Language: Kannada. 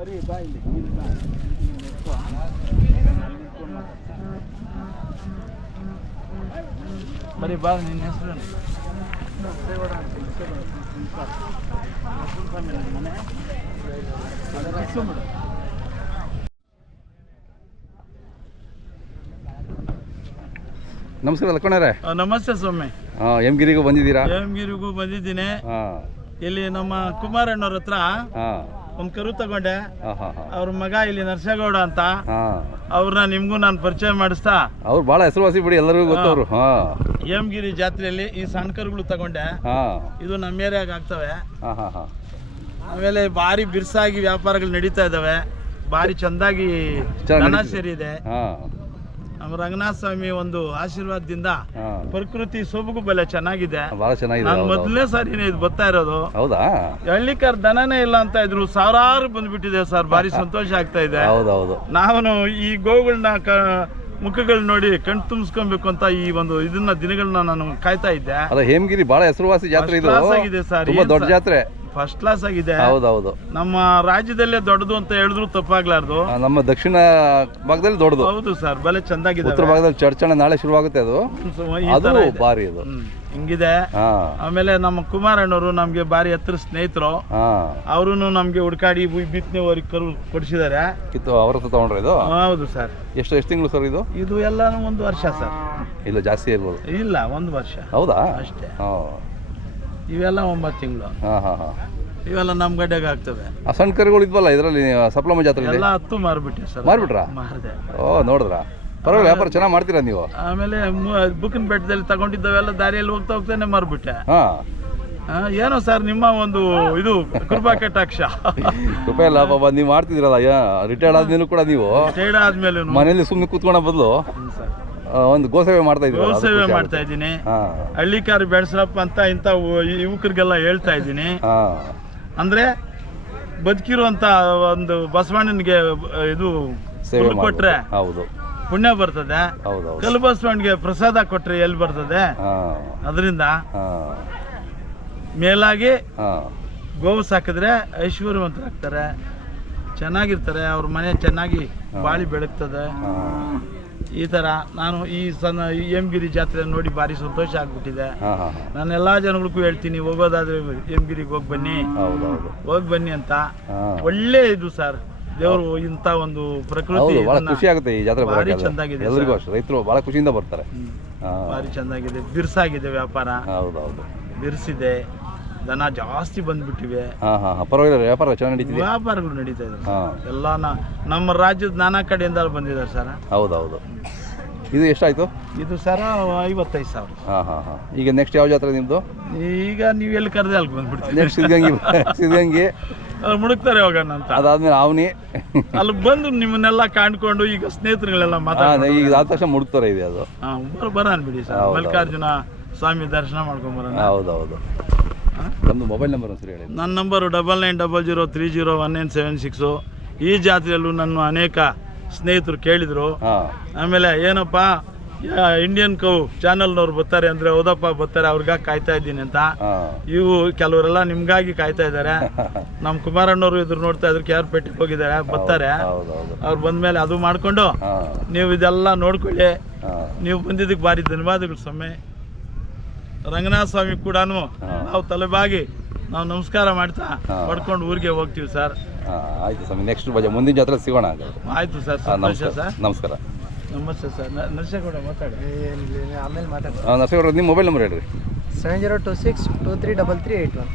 ಬರೀ ಬಾ ಇಲ್ಲಿ. ಬರೀ ಬಾ ನಿನ್ನ ಹೆಸರು ಮನೆ. ನಮಸ್ಕಾರ ಲಕ್ಷ್ಮಣರೇ. ಆ, ನಮಸ್ತೆ ಸ್ವಾಮಿ. ಹಾಂ ಎಮ್ಗಿರಿಗೂ ಬಂದಿದ್ದೀರಾ? ಯಮಗಿರಿಗೂ ಬಂದಿದ್ದೀನಿ. ಹಾಂ ಇಲ್ಲಿ ನಮ್ಮ ಕುಮಾರಣ್ಣವ್ರ ಹತ್ರ ಹಾಂ ಒಂದು ಕರು ತಗೊಂಡೆ. ಅವ್ರ ಮಗ ಇಲ್ಲಿ ನರಸೇಗೌಡ ಅಂತ. ಅವ್ರನ್ನ ನಿಮ್ಗೂ ನಾನು ಪರಿಚಯ ಮಾಡಿಸ್ತಾ. ಅವ್ರು ಬಹಳ ಹೆಸರುವಾಸಿ ಬಿಡಿ ಎಲ್ಲರಿಗೂ ಗೊತ್ತವ್ರು. ಹೇಮಗಿರಿ ಜಾತ್ರೆಯಲ್ಲಿ ಈ ಸಣ್ಣ ಕರುಗಳು ತಗೊಂಡೆ. ಇದು ನಮ್ಮ ಏರಿಯಾಗ ಆಗ್ತವೆ. ಆಮೇಲೆ ಭಾರಿ ಬಿರ್ಸಾಗಿ ವ್ಯಾಪಾರಗಳು ನಡೀತಾ ಇದಾವೆ. ಭಾರಿ ಚಂದಾಗಿ ದನ. ಸೇರಿದೆ ನಮ್ಮ ರಂಗನಾಥ ಸ್ವಾಮಿ ಒಂದು ಆಶೀರ್ವಾದದಿಂದ ಪ್ರಕೃತಿ ಸೊಬಗು ಬೆಲೆ ಚೆನ್ನಾಗಿದೆ. ಬಹಳ ಚೆನ್ನಾಗಿದೆ. ನಾನು. ಮೊದಲನೇ ಸಾರಿ ಇದು ಬರ್ತಾ ಇರೋದು? ಹೌದಾ? ಹಳ್ಳಿಕಾರ್ ದನನೇ ಇಲ್ಲ ಅಂತ ಇದ್ರು ಸಾವಿರಾರು ಬಂದ್ಬಿಟ್ಟಿದೆ ಸರ್ ಭಾರಿ ಸಂತೋಷ ಆಗ್ತಾ ಇದೆ. ಹೌದು ಹೌದು. ನಾನು ಈ ಗೋವುಗಳನ್ನ ಕ ಮುಖಗಳು ನೋಡಿ ಕಣ್ ತುಂಬಿಸ್ಕೊಬೇಕು ಅಂತ ಈ ಒಂದು ಇದನ್ನ ದಿನಗಳನ್ನ ನಾನು ಕಾಯ್ತಾ ಇದ್ದೆ. ಅದ ಹೇಮಗಿರಿ ಬಹಳ ಹೆಸರುವಾಸಿ ಜಾತ್ರೆ ಇದು. ಆಗಿದೆ. ತುಂಬಾ ದೊಡ್ಡ ಜಾತ್ರೆ. ಫಸ್ಟ್ ಕ್ಲಾಸ್ ಆಗಿದೆ. ಹೌದೌದು. ಹೌದು ನಮ್ಮ ರಾಜ್ಯದಲ್ಲೇ ದೊಡ್ಡದು ಅಂತ ಹೇಳಿದ್ರು ತಪ್ಪಾಗ್ಲಾರ್ದು. ನಮ್ಮ ದಕ್ಷಿಣ ಭಾಗದಲ್ಲಿ ದೊಡ್ಡದು. ಹೌದು ಸರ್ ಬಲೆ ಚಂದಾಗಿದೆ ಉತ್ತರ ಭಾಗದಲ್ಲಿ ಚರ್ಚಣ ನಾಳೆ ಶುರುವಾಗುತ್ತೆ ಅದು. ಅದು ಭಾರಿ ಅದು. ಹಿಂಗಿದೆ. ಆಮೇಲೆ ನಮ್ಮ ಕುಮಾರಣ್ಣವರು ನಮ್ಗೆ ಭಾರಿ ಹತ್ರ ಸ್ನೇಹಿತರು. ಅವರು ನಮ್ಗೆ ಹುಡ್ಕಾಡಿ ಬಿತ್ತನೆವರೆಗೆ ಕರು ಕೊಡಿಸಿದ್ದಾರೆ. ಕಿತ್ತು ಅವ್ರ ಹತ್ರ ತಗೊಂಡ್ರೆ ಇದು? ಹೌದು ಸರ್ ಎಷ್ಟು ಎಷ್ಟು ತಿಂಗಳು ಸರ್ ಇದು? ಇದು ಎಲ್ಲಾನು ಒಂದು ವರ್ಷ ಸರ್ ಇಲ್ಲ ಜಾಸ್ತಿ ಇರ್ಬೋದು. ಇಲ್ಲ ಒಂದು ವರ್ಷ. ಹೌದಾ? ಅಷ್ಟೇ. ಇವೆಲ್ಲ ಒಂಬತ್ತು ತಿಂಗಳು. ಹಾಂ ಹಾಂ ಹಾಂ. ಇವೆಲ್ಲ ನಮ್ಮ ಗಡ್ಡೆಗೆ ಆಗ್ತವೆ. ಆ ಸಣ್ಣ ಕರುಗಳು ಇದ್ವಲ್ಲ ಇದರಲ್ಲಿ ಸಪ್ಲಮ್ಮ ಜಾತ್ರೆಯಲ್ಲಿ ಎಲ್ಲ ಹತ್ತು ಮಾರ್ಬಿಟ್ಟೆ ಸರ್. ಮಾರ್ಬಿಟ್ರಾ? ಮಾರಿದೆ. ಓ ನೋಡಿದ್ರ? ಪರವಾಗಿಲ್ಲ ವ್ಯಾಪಾರ ಚೆನ್ನಾಗಿ ಮಾಡ್ತೀರಾ ನೀವು? ಆಮೇಲೆ ಬುಕ್ಕಿನ ಬೆಟ್ಟದಲ್ಲಿ ತಗೊಂಡಿದ್ದವೆಲ್ಲ ದಾರಿಯಲ್ಲಿ ಹೋಗ್ತಾ ಹೋಗ್ತಾನೆ ಮಾರ್ಬಿಟ್ಟೆ. ಹಾಂ. ಆ, ಏನೋ ಸರ್ ನಿಮ್ಮ ಒಂದು ಇದು ಕೃಪಾ ಕಟಾಕ್ಷ. ಕೃಪೆ ಇಲ್ಲ ಬಾಬಾ ನೀವು ಮಾಡ್ತಿದ್ದೀರಲ್ಲ ರಿಟೈರ್ಡ್ ಆದ್ಮೇಲೂ ಕೂಡ ನೀವು ಟೈರ್ಡ್ ಆದ್ಮೇಲೆ ಮನೇಲಿ ಸುಮ್ಮನೆ ಕೂತ್ಕೊಳ್ಳೋ ಬದಲು. ಸರ್. ಒಂದು ಗೋಸೇವೆ ಮಾಡ್ತಾ ಇದ್ದೀನಿ ಗೋಸೇವೆ ಸೇವೆ ಮಾಡ್ತಾ ಇದ್ದೀನಿ. ಹಳ್ಳಿಕಾರಿ ಬೆಳೆಸ್ರಪ್ಪ ಅಂತ ಇಂಥ ಯುವಕರಿಗೆಲ್ಲ ಹೇಳ್ತಾ ಇದ್ದೀನಿ. ಅಂದ್ರೆ ಬದುಕಿರುವಂತ ಒಂದು ಬಸವಣ್ಣನಿಗೆ ಇದು ಕೊಟ್ರೆ ಹೌದು. ಪುಣ್ಯ ಬರ್ತದೆ. ಕಲ್ಲು ಬಸವಣ್ಣಿಗೆ ಪ್ರಸಾದ ಕೊಟ್ರೆ ಎಲ್ಲಿ ಬರ್ತದೆ? ಅದರಿಂದ ಮೇಲಾಗಿ ಗೋವು ಸಾಕಿದ್ರೆ ಐಶ್ವರ್ಯವಂತರಾಗ್ತಾರೆ. ಚೆನ್ನಾಗಿರ್ತಾರೆ. ಅವ್ರ ಮನೆ ಚೆನ್ನಾಗಿ ಬಾಳಿ ಬೆಳಗ್ತದೆ. ಈ ತರ ನಾನು ಈ ಸಣ್ಣ ಈ ಹೇಮಗಿರಿ ಜಾತ್ರೆ ನೋಡಿ ಭಾರಿ ಸಂತೋಷ ಆಗ್ಬಿಟ್ಟಿದೆ. ಹಾ ಹಾ ನಾನು ಎಲ್ಲಾ ಜನಗಳಿಗೂ ಹೇಳ್ತೀನಿ ಹೋಗೋದಾದ್ರೆ ಹೇಮಗಿರಿಗೆ ಹೋಗಿ ಬನ್ನಿ. ಹೋಗಿ ಬನ್ನಿ ಅಂತ. ಹಾಂ. ಒಳ್ಳೆ ಇದು ಸರ್. ದೇವರು ಇಂತ ಒಂದು ಪ್ರಕೃತಿ ಹೌದು ಭಾಳ ಇದನ್ನ ಖುಷಿ ಆಗುತ್ತೆ ಈ ಜಾತ್ರೆ ಭಾರಿ ಚೆಂದಾಗಿದೆ ಎಲ್ರಿಗೂ. ಅಷ್ಟೇ ರೈತರು ಬಹಳ ಖುಷಿಯಿಂದ ಬರ್ತಾರೆ. ಹ್ಮ್. ಹಾಂ. ಭಾರಿ ಚೆಂದಾಗಿದೆ ಬಿರ್ಸಾಗಿದೆ ವ್ಯಾಪಾರ. ಹೌದು ಹೌದು. ಬಿರ್ಸಿದೆ. ದನ ಜಾಸ್ತಿ ಬಂದ್ಬಿಟ್ಟಿವೆ. ಹಾಂ ಹಾಂ ಹಾಂ. ಪರವಾಗಿಲ್ಲ ವ್ಯಾಪಾರ ಚೆನ್ನಾಗಿ ನಡೀತಿದೆ ವ್ಯಾಪಾರಗಳು ನಡೀತಾ ಇದೆ ಹಾಂ. ಎಲ್ಲ ನಮ್ಮ ರಾಜ್ಯದ ನಾನಾ ಕಡೆಯಿಂದ ಬಂದಿದ್ದಾರೆ ಸರ್. ಹೌದೌದು. ಹೌದು ಇದು ಎಷ್ಟಾಯ್ತು? ಇದು ಸರ ಐವತ್ತೈದು ಸಾವಿರ. ಹಾಂ ಹಾಂ ಹಾಂ. ಈಗ ನೆಕ್ಸ್ಟ್ ಯಾವ ಜಾತ್ರೆ ನಿಮ್ಮದು ಈಗ ನೀವು ಎಲ್ಲಿ ಕರೆದೆ ಅಲ್ಲಿ ಬಂದ್ಬಿಡ್ತೀವಿ ನೆಕ್ಸ್ಟ್ ಸಿದ್ಧಗಂಗಿ ಸಿದ್ಧಗಂಗಿ. ಅವ್ರು ಮುಡುಕ್ತಾರೆ ಹೋಗೋಣ ಅಂತ ಅದಾದ್ಮೇಲೆ ಅವನಿ ಅಲ್ಲಿ ಬಂದು ನಿಮ್ಮನ್ನೆಲ್ಲ ಕಾಣ್ಕೊಂಡು ಈಗ ಸ್ನೇಹಿತರುಗಳೆಲ್ಲ ಹಾಂ ಮಾತಾಡ್ತಾರೆ ಈಗ ಆದ ತಕ್ಷಣ ಮುಡುಕ್ತಾರೆ ಇದೆ ಅದು. ಬರ ಬಿಡಿ ಸರ್. ಮಲ್ಲಿಕಾರ್ಜುನ ಸ್ವಾಮಿ ದರ್ಶನ ಮಾಡ್ಕೊಂಡ್ ಬರೋಣ. ನಮ್ಮದು ಮೊಬೈಲ್ ನಂಬರ್ ಒಂದ್ಸರಿ ಹೇಳಿ. ನನ್ನ number double nine double zero three zero one nine seven six ಈ ಜಾತ್ರೆಯಲ್ಲೂ ನನ್ನ ಅನೇಕ ಸ್ನೇಹಿತರು ಕೇಳಿದರು. ಹಾಂ. ಆಮೇಲೆ ಏನಪ್ಪ ಯಾ- ಇಂಡಿಯನ್ ಕೌ ಚಾನಲ್ನವ್ರು ಬರ್ತಾರೆ ಅಂದರೆ ಹೌದಪ್ಪ ಬರ್ತಾರೆ ಅವ್ರಿಗಾಗಿ ಕಾಯ್ತಾ ಇದ್ದೀನಿ ಅಂತ. ಹಾಂ. ಇವು ಕೆಲವರೆಲ್ಲ ನಿಮ್ಗಾಗಿ ಕಾಯ್ತಾ ಇದ್ದಾರೆ. ನಮ್ಮ ಕುಮಾರಣ್ಣವರು ಇದ್ರು ನೋಡ್ತಾ ಇದ್ರು ಕೆ ಆರ್ ಪೇಟೆಗೆ ಹೋಗಿದ್ದಾರೆ ಬರ್ತಾರೆ. ಹೌದು ಹೌದು. ಅವ್ರು ಬಂದ್ಮೇಲೆ ಅದು ಮಾಡಿಕೊಂಡು ಹಾಂ. ನೀವು ಇದೆಲ್ಲ ನೋಡ್ಕೊಳ್ಳಿ. ಹಾಂ. ನೀವು ಬಂದಿದ್ದಕ್ಕೆ ಭಾರಿ ಧನ್ಯವಾದಗಳು ಸ್ವಾಮಿ. ರಂಗನಾಥ ಸ್ವಾಮಿ ಕೂಡ ನಾವು ತಲೆಬಾಗಿ ನಾವು ನಮಸ್ಕಾರ ಮಾಡ್ತಾ. ಪಡ್ಕೊಂಡು ಊರಿಗೆ ಹೋಗ್ತೀವಿ ಸರ್. ಆಯ್ತು ಸ್ವಾಮಿ. ನೆಕ್ಸ್ಟ್ ಬಜೆ ಮುಂದಿನ ಜಾತ್ರೆ ಸಿಗೋಣ ಆಯ್ತು ಸರ್ ನಮಸ್ಕಾರ. ಸರ್. ನಮಸ್ಕಾರ. ನಮಸ್ತೆ ಸರ್. ನರಸೇಗೌಡ ಮಾತಾಡಿ. ಆಮೇಲೆ ಮಾತಾಡಿ ನರಸೇಗೌಡ ನಿಮ್ಮ ಮೊಬೈಲ್ ನಂಬರ್ ಹೇಳ್ರಿ. Seven zero two six two three double three eight one